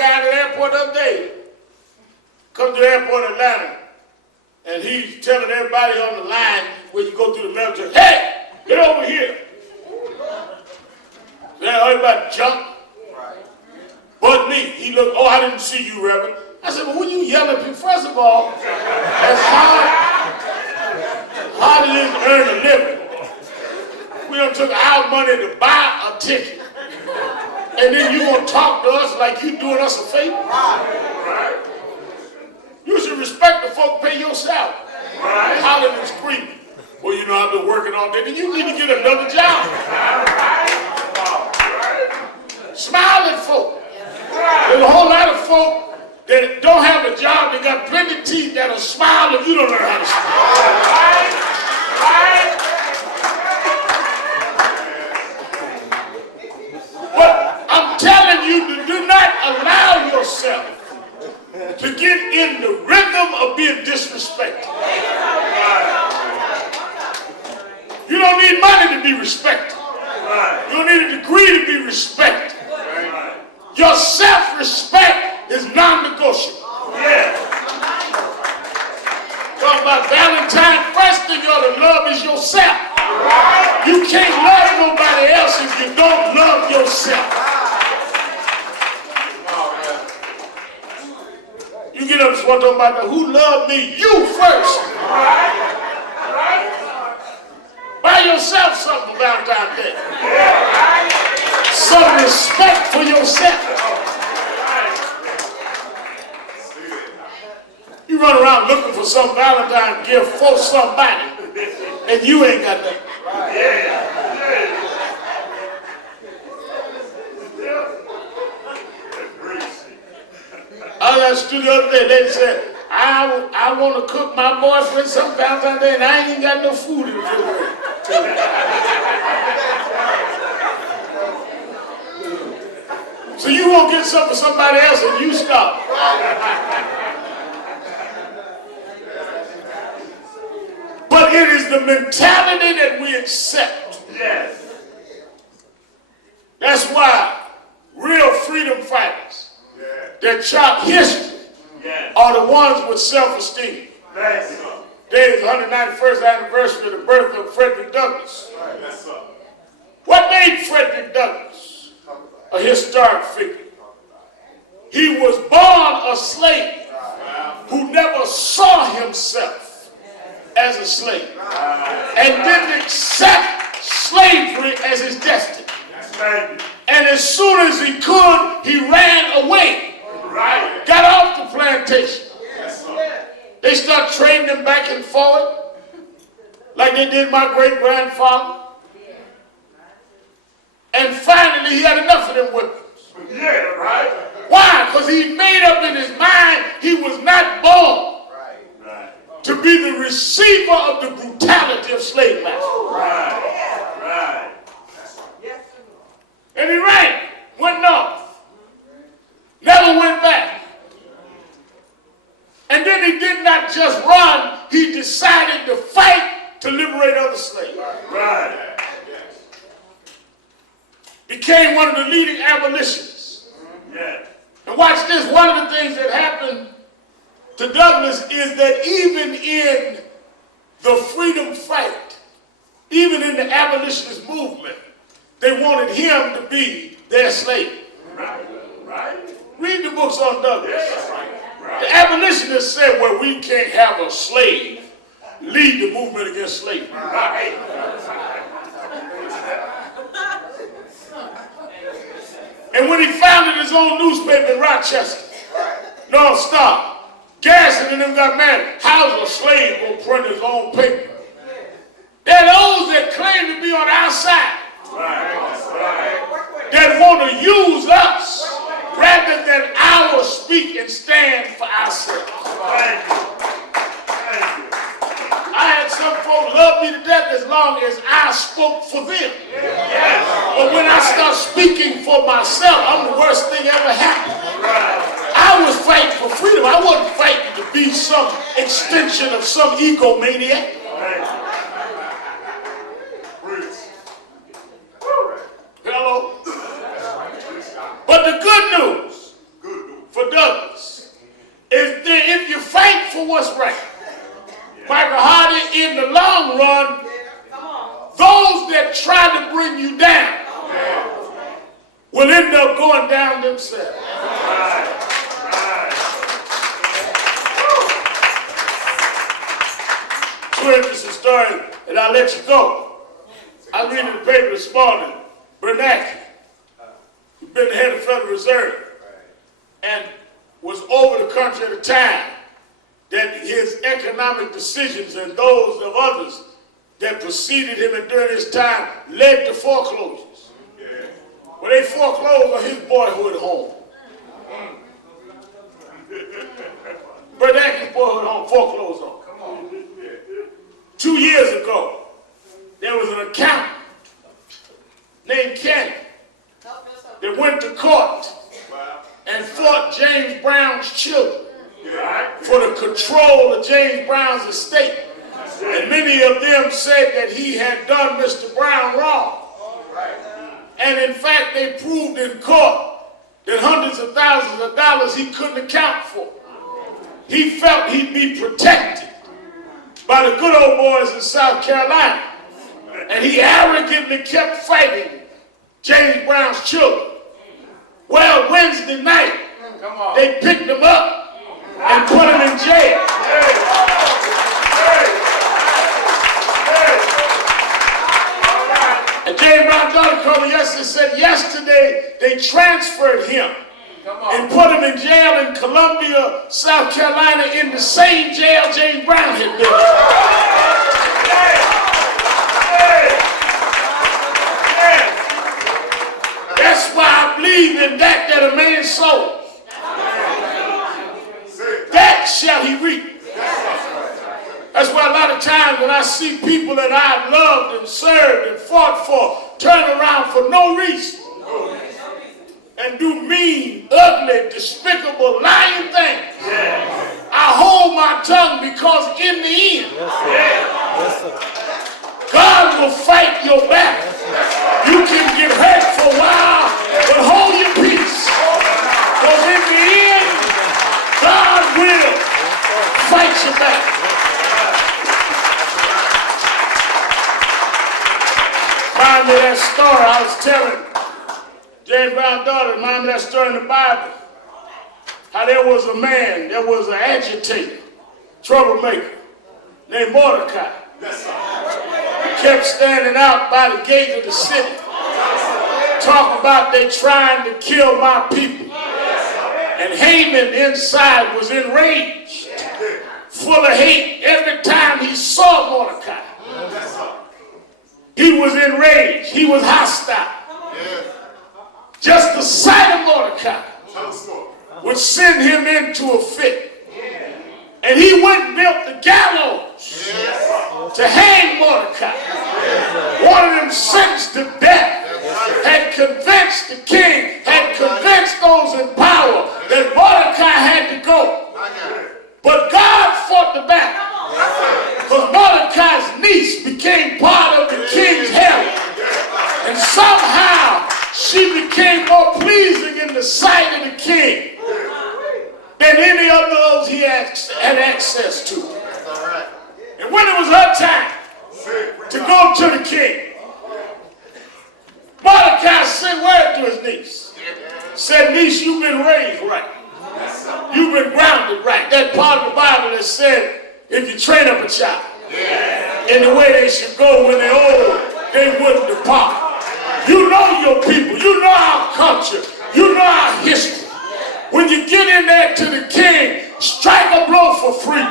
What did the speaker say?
guy at the airport the other day. Come to the airport in Atlanta. And he's telling everybody on the line when you go through the military, hey, get over here. Then everybody jumped. But me, he looked, oh, I didn't see you, Reverend. I said, well, when you yell at me, first of all, as hard it is to earn a living. We done took our money to buy a ticket. And then you gonna talk to us like you doing us a favor? Right. You should respect the folk pay your salary. Right. Hollering and screaming. Well, you know, I've been working all day. Then you need to get another job. Right. Smile at folk. There's a whole lot of folk that don't have a job, they got plenty of teeth that'll smile if you don't learn how to smile. Right? Right? But I'm telling you to do not allow yourself to get in the rhythm of being disrespected. You don't need money to be respected. You don't need a degree to be respected. Your self-respect is non-negotiable. Yeah. Talking about Valentine, first thing you ought to love is yourself. You can't love nobody else if you don't love yourself. You get up and start talking about who loved me? You first. Buy yourself something for Valentine's Day. Some respect for yourself. You run around looking for some Valentine gift for somebody, and you ain't got nothing. I was at the studio the other day, they said, I want to cook my boyfriend some Valentine's Day, and I ain't even got no food in the refrigerator. So you won't get something for somebody else and you stop. But it is the mentality that we accept. Yes. That's why real freedom fighters that chop history are the ones with self-esteem. Today is the 191st anniversary of the birth of Frederick Douglass. What made Frederick Douglass a historic figure? He was born a slave who never saw himself as a slave and didn't accept slavery as his destiny. And as soon as he could, he ran away, got off the plantation. They start trading him back and forth like they did my great-grandfather. And finally, he had enough of them whippings. Yeah, right. Why? Because he made up in his mind he was not born to be the receiver of the brutality of slave masters. Right. And he ran, went north, never went back. And then he did not just run, he decided to fight to liberate other slaves. Right. Became one of the leading abolitionists. Yeah. And watch this, one of the things that happened to Douglass is that even in the freedom fight, even in the abolitionist movement, they wanted him to be their slave. Right. Read the books on Douglass. Yeah. The abolitionists said, well, we can't have a slave lead the movement against slavery. Right. And when he founded his own newspaper in Rochester, no, stop. Garrison and them got mad. How's a slave going to print his own paper? They're those that claim to be on our side. That want to use us rather than our speak and stand for ourselves. I had some folks love me to death as long as I spoke for them. But when I start speaking for myself, I'm the worst thing ever happened. I was fighting for freedom. I wasn't fighting to be some extension of some egomaniac. Hello? But the good news what's right. Michael Hardy, in the long run, those that try to bring you down will end up going down themselves. Two interesting story, and I'll let you go. I was reading the paper this morning. Bernanke, who's been the head of the Federal Reserve, and was over the country at a time that his economic decisions and those of others that preceded him and during his time led to foreclosures. Well, they foreclosed on his boyhood home. Bernanke's boyhood home foreclosed on. 2 years ago, there was an accountant named Kenny that went to court and fought James Brown's children for the control of James Brown's estate. And many of them said that he had done Mr. Brown wrong. And in fact, they proved in court that hundreds of thousands of dollars he couldn't account for. He felt he'd be protected by the good old boys in South Carolina. And he arrogantly kept fighting James Brown's children. Well, Wednesday night, they picked him up and put him in jail. And James Brown's daughter called me yesterday and said yesterday they transferred him and put him in jail in Columbia, South Carolina, in the same jail James Brown had been. That's why I believe in that a man sows, that shall he reap. That's why a lot of times when I see people that I've loved and served and fought for turn around for no reason and do mean, ugly, despicable, lying things, I hold my tongue because in the end, God will fight your battle. You can get hurt for a while, but hold your peace. Because in the end, God will fight your battle. Remind me of that story I was telling James Brown's daughter. Remind me of that story in the Bible. How there was a man, there was an agitator, troublemaker, named Mordecai. He kept standing out by the gate of the city, talking about they trying to kill my people. And Haman inside was enraged, full of hate. Every time he saw Mordecai, he was enraged. He was hostile. Just the sight of Mordecai would send him into a fit. And he went and built the gallows to hang Mordecai. Wanted him sentenced to death. Had convinced the king, had convinced those in power that Mordecai had to go. But God fought the battle. Because Mordecai's niece became part of the king's harem. And somehow she became more pleasing in the sight of the king than any of those he had access to. And when it was her time to go to the king, Mordecai sent word to his niece. Said, niece, you've been raised right. You've been grounded right. That part of the Bible that said, if you train up a child in the way they should go when they're old, they wouldn't depart. You know your people. You know our culture. You know our history. When you get in there to the king, strike a blow for free.